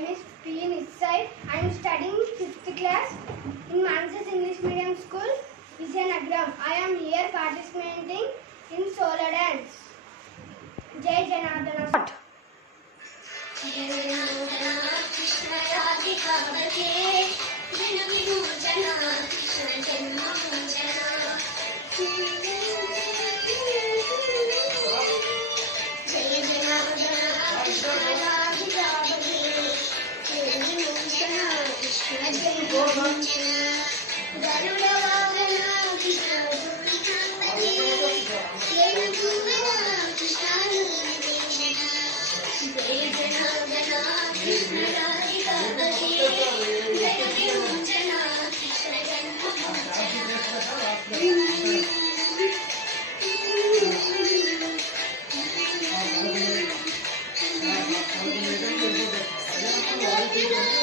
name is Nischay. I am studying 5th class in Mansa's English Medium School, Vizyanagaram. I am here participating in solo dance. Jai Janardana. Jai Janardana Krishna Radhika Bhage Janami Mujana Krishna Janma Mujana. Jai Janardana Krishna Radhika Bhage Janami Mujana Krishna Janma Mujana. Garuda Vahana Krishna Janma Bhage Janami Mujana Krishna Janma. Jai Janardana Krishna Radhika Bhage Janami Mujana Krishna Janma Mujana. Thank you.